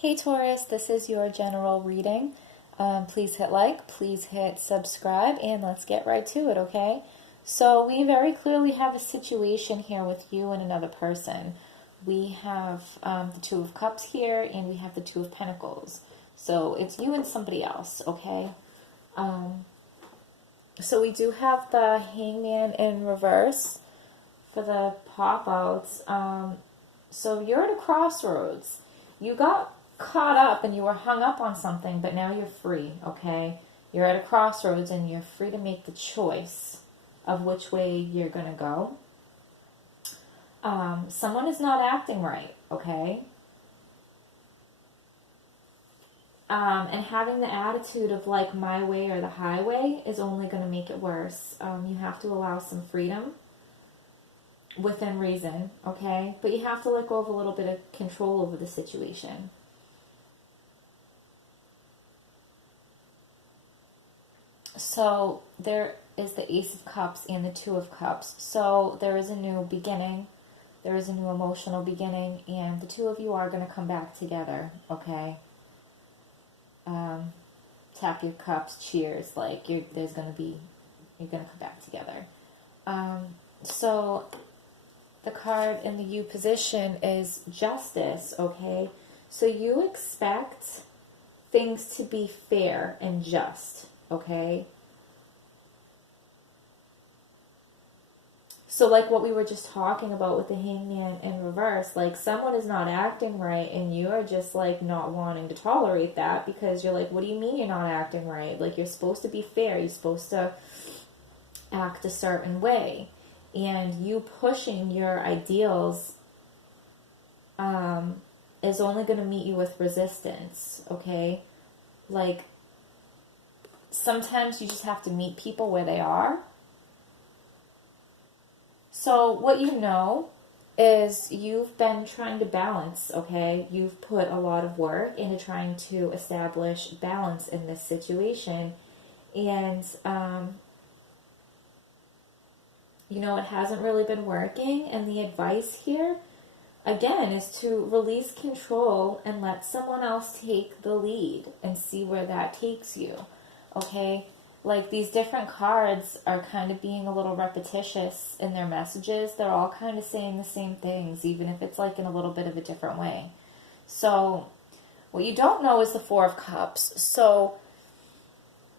Hey Taurus, this is your general reading. Please hit like, please hit subscribe, and let's get right to it, okay? So we very clearly have a situation here with you and another person. We have the Two of Cups here, and we have the Two of Pentacles. So it's you and somebody else, okay? So we do have the Hangman in reverse for the pop-outs. So you're at a crossroads. You got caught up and you were hung up on something, but now you're free, okay? You're at a crossroads and you're free to make the choice of which way you're going to go. Someone is not acting right, okay? And having the attitude of like my way or the highway is only going to make it worse. You have to allow some freedom within reason, okay? But you have to let go of a little bit of control over the situation. So there is the Ace of Cups and the Two of Cups. So there is a new beginning. There is a new emotional beginning, and the two of you are going to come back together, okay? Tap your cups, cheers, like you're going to come back together. So the card in the U position is Justice, okay? So you expect things to be fair and just, okay? So like what we were just talking about with the Hangman in reverse, like someone is not acting right and you're just like not wanting to tolerate that because you're like, what do you mean you're not acting right? Like you're supposed to be fair. You're supposed to act a certain way. And you pushing your ideals is only going to meet you with resistance, okay? Like sometimes you just have to meet people where they are. So what you know is you've been trying to balance, okay? You've put a lot of work into trying to establish balance in this situation. And, you know, it hasn't really been working. And the advice here, again, is to release control and let someone else take the lead and see where that takes you, okay? Like these different cards are kind of being a little repetitious in their messages. They're all kind of saying the same things, even if it's like in a little bit of a different way. So what you don't know is the Four of Cups. So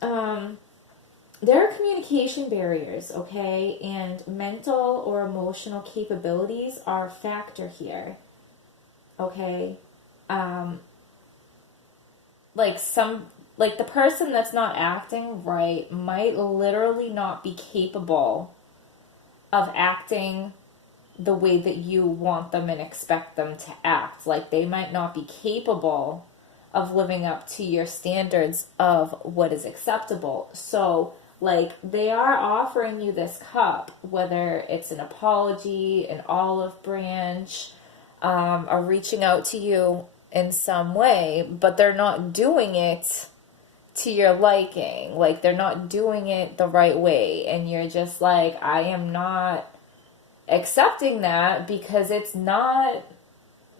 there are communication barriers, okay? And mental or emotional capabilities are a factor here, okay? Like the person that's not acting right might literally not be capable of acting the way that you want them and expect them to act. Like they might not be capable of living up to your standards of what is acceptable. So like they are offering you this cup, whether it's an apology, an olive branch, or reaching out to you in some way, but they're not doing it to your liking. Like they're not doing it the right way, and you're just like, I am not accepting that because it's not,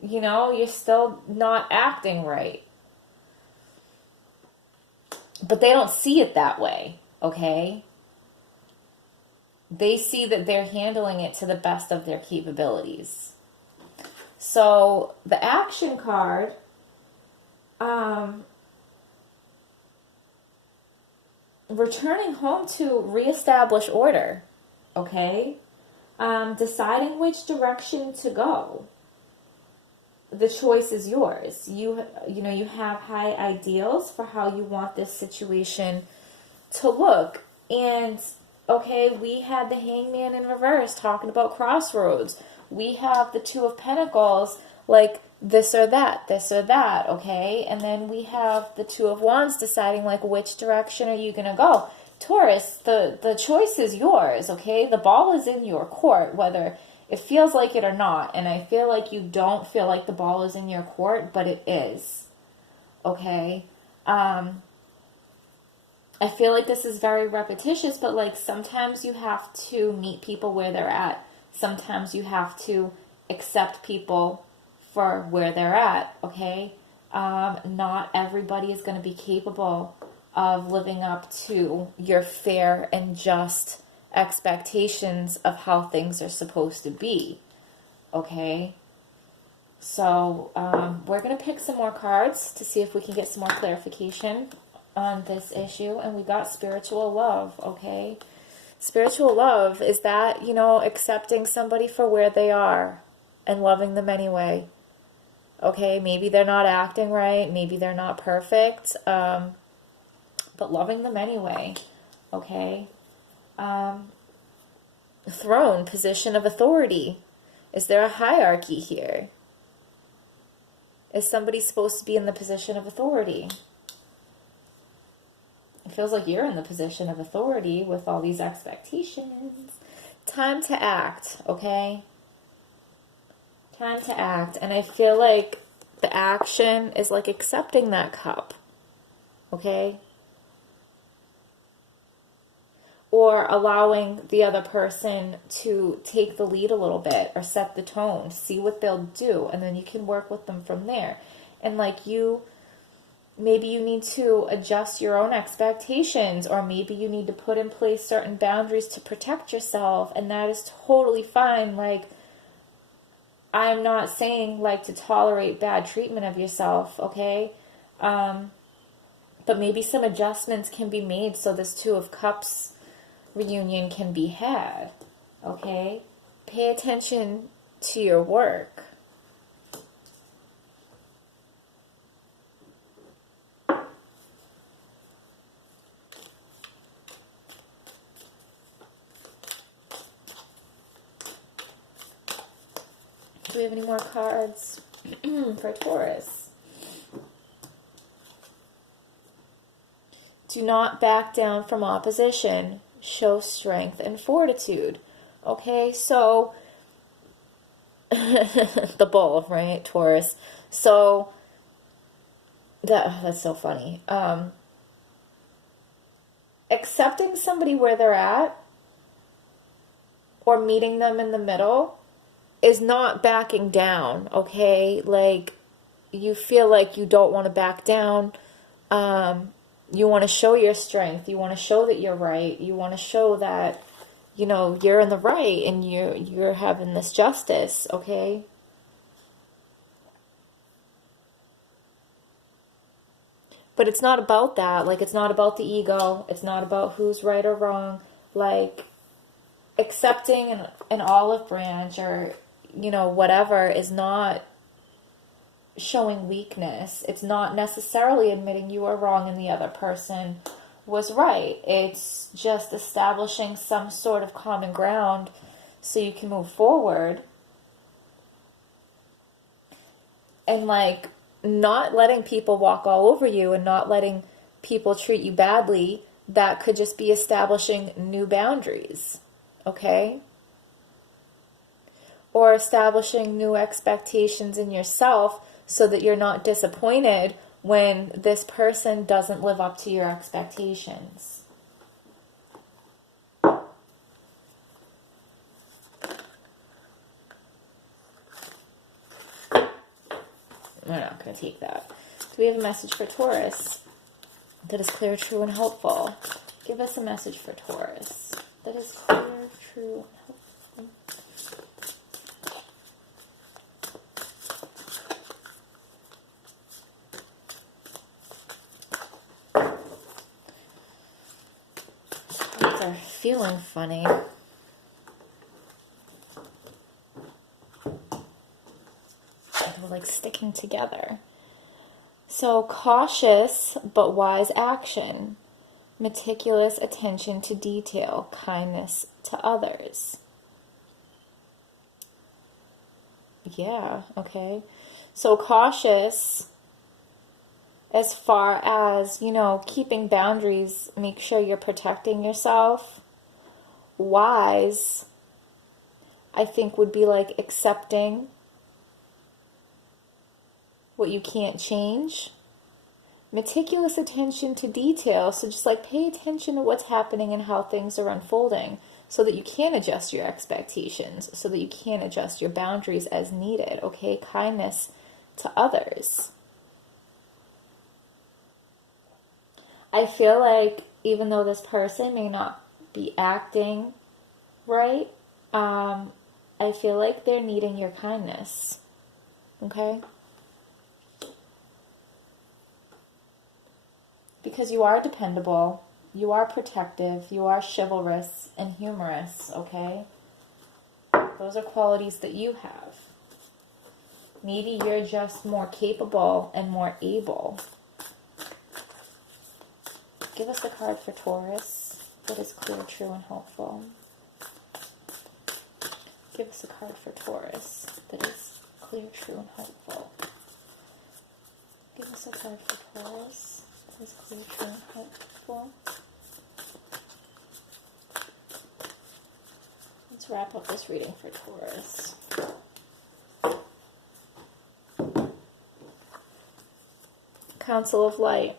you know, you're still not acting right. But they don't see it that way, okay? They see that they're handling it to the best of their capabilities. So the action card, returning home to reestablish order, okay? Deciding which direction to go. The choice is yours. You know, you have high ideals for how you want this situation to look. And, okay, we had the Hangman in reverse talking about crossroads. We have the Two of Pentacles, like this or that, okay? And then we have the Two of Wands deciding, like, which direction are you going to go? Taurus, the choice is yours, okay? The ball is in your court, whether it feels like it or not. And I feel like you don't feel like the ball is in your court, but it is, okay? I feel like this is very repetitious, but, like, sometimes you have to meet people where they're at. Sometimes you have to accept people for where they're at, okay? Not everybody is going to be capable of living up to your fair and just expectations of how things are supposed to be. Okay? So, we're going to pick some more cards to see if we can get some more clarification on this issue. And we got spiritual love, okay? Spiritual love is that, accepting somebody for where they are and loving them anyway. Okay, maybe they're not acting right, maybe they're not perfect, but loving them anyway. Okay? Throne, position of authority. Is there a hierarchy here? Is somebody supposed to be in the position of authority? It feels like you're in the position of authority with all these expectations. Time to act, okay? Time to act. And I feel like the action is like accepting that cup, okay? Or allowing the other person to take the lead a little bit or set the tone, see what they'll do, and then you can work with them from there. And maybe you need to adjust your own expectations, or maybe you need to put in place certain boundaries to protect yourself, and that is totally fine. Like, I'm not saying to tolerate bad treatment of yourself, okay? But maybe some adjustments can be made so this Two of Cups reunion can be had, okay? Pay attention to your work. Do we have any more cards for Taurus? Do not back down from opposition. Show strength and fortitude. Okay, so the bull, right? Taurus. So that's so funny. Accepting somebody where they're at or meeting them in the middle is not backing down, okay? Like, you feel like you don't want to back down. You want to show your strength. You want to show that you're right. You want to show that, you're in the right and you're having this justice, okay? But it's not about that. Like, it's not about the ego. It's not about who's right or wrong. Like, accepting an olive branch or, whatever is not showing weakness. It's not necessarily admitting you are wrong and the other person was right. It's just establishing some sort of common ground so you can move forward. And not letting people walk all over you and not letting people treat you badly, that could just be establishing new boundaries, okay? Or establishing new expectations in yourself so that you're not disappointed when this person doesn't live up to your expectations. We're not going to take that. Do we have a message for Taurus that is clear, true, and helpful? Give us a message for Taurus that is clear, true, and helpful. Are feeling funny. They're sticking together. So, cautious but wise action, meticulous attention to detail, kindness to others. Yeah, okay. So, cautious as far as, keeping boundaries, make sure you're protecting yourself. Wise, I think, would be accepting what you can't change. Meticulous attention to detail, so just pay attention to what's happening and how things are unfolding so that you can adjust your expectations, so that you can adjust your boundaries as needed, okay? Kindness to others. I feel like even though this person may not be acting right, I feel like they're needing your kindness. Okay? Because you are dependable, you are protective, you are chivalrous and humorous, okay? Those are qualities that you have. Maybe you're just more capable and more able. Give us a card for Taurus that is clear, true, and hopeful. Give us a card for Taurus that is clear, true, and hopeful. Give us a card for Taurus that is clear, true, and hopeful. Let's wrap up this reading for Taurus. Council of Light,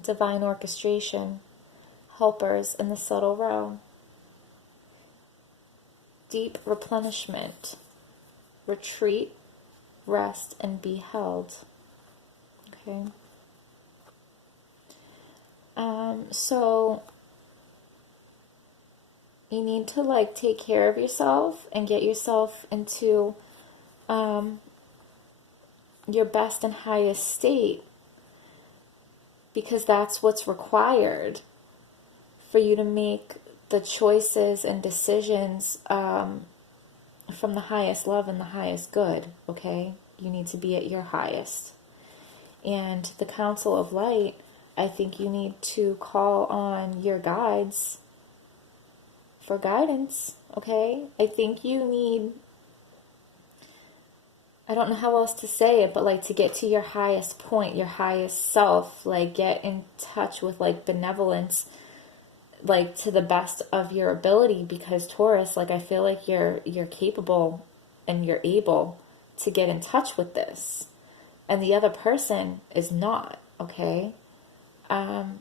divine orchestration, helpers in the subtle realm, deep replenishment, retreat, rest, and be held. Okay. So you need to like take care of yourself and get yourself into your best and highest state, because that's what's required for you to make the choices and decisions from the highest love and the highest good, okay? You need to be at your highest. And the Council of Light, I think you need to call on your guides for guidance, okay? I think you need, I don't know how else to say it, but like to get to your highest point, your highest self, like get in touch with like benevolence, like to the best of your ability, because Taurus, like I feel like you're capable and you're able to get in touch with this, and the other person is not, okay? And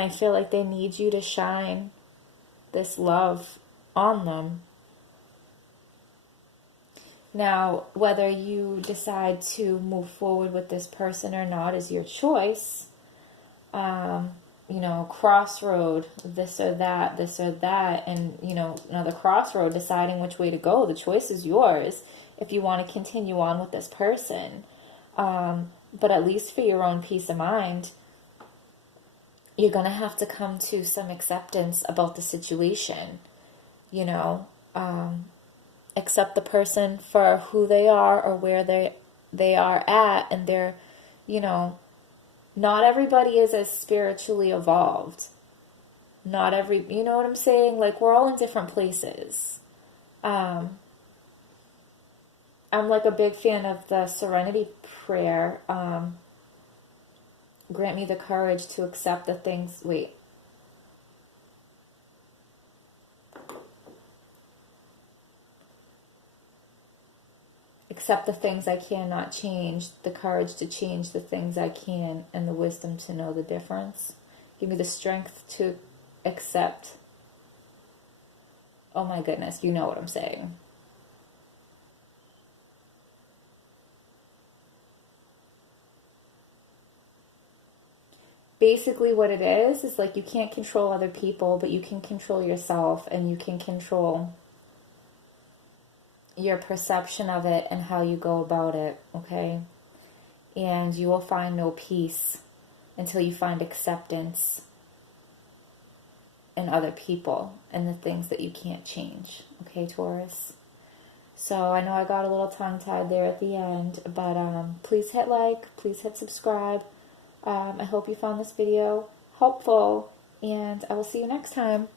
I feel like they need you to shine this love on them. Now, whether you decide to move forward with this person or not is your choice. You know, crossroad, this or that, and, you know, another crossroad, deciding which way to go. The choice is yours if you want to continue on with this person. But at least for your own peace of mind, you're going to have to come to some acceptance about the situation, you know. Accept the person for who they are or where they are at, and they're, you know, not everybody is as spiritually evolved. Not every, you know what I'm saying? Like, we're all in different places. I'm like a big fan of the Serenity Prayer. Grant me the courage to accept the things, accept the things I cannot change, the courage to change the things I can, and the wisdom to know the difference. Give me the strength to accept. Oh my goodness, you know what I'm saying. Basically what it is like you can't control other people, but you can control yourself, and you can control your perception of it and how you go about it, okay? And you will find no peace until you find acceptance in other people and the things that you can't change, okay, Taurus? So I know I got a little tongue-tied there at the end, but please hit like, please hit subscribe. I hope you found this video helpful, and I will see you next time.